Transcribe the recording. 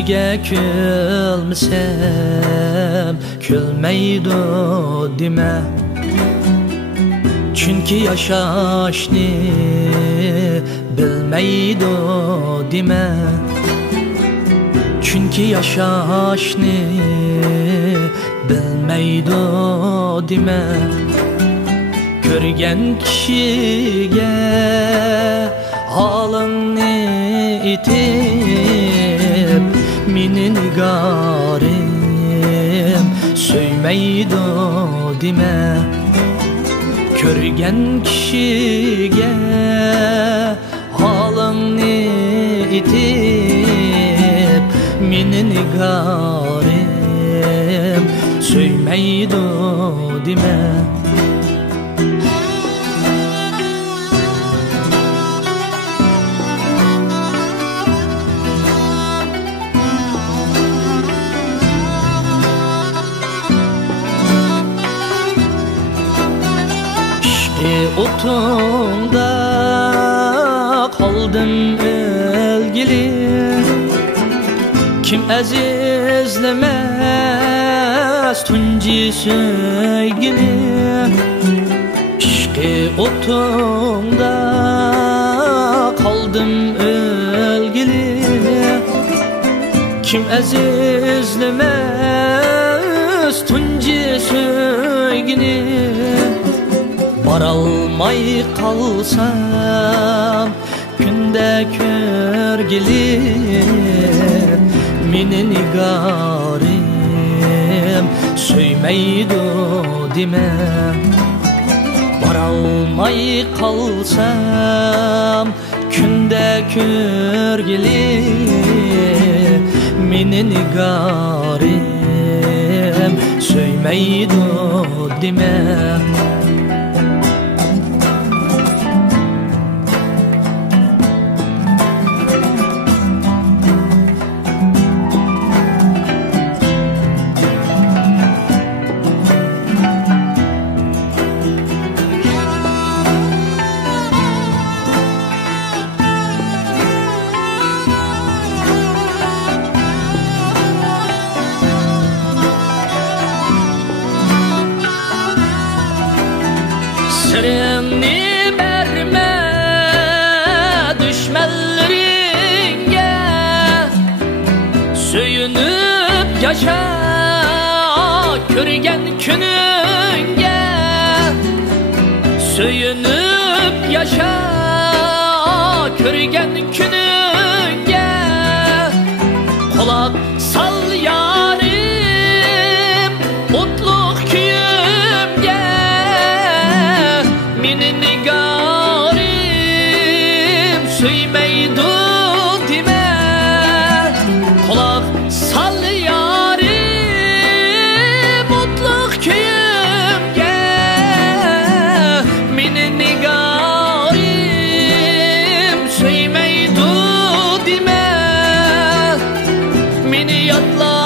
Kişiye külmesem külmeydi deme. Çünkü yaşaşını bilmeydi deme. Çünkü yaşaşını bilmeydi deme. Görgen kişiye halını itip meni nigarim söymeydi deme. Görgen kişiye halını itip meni nigarim söymeydi deme. Otunda kaldım ölgili. Kim azizlemez tunci sevgili. İşte otunda kaldım ölgili. Kim azizlemez tunci sevgili. Baralmay kalsam günde körgili. Meni nigarim söymeydi deme. Baralmay kalsam günde körgili. Meni nigarim söymeydi deme. Sırrını verme düşmanlarınga. Söyünüp yaşa körgen gününge. Söyünüp yaşa körgen gününge. Kulak sal yarim mutluluk köyümge. Meni nigarim söymeydi deme. Kulak sal yarim mutluluk köyümge. Meni nigarim söymeydi deme. Meni yatla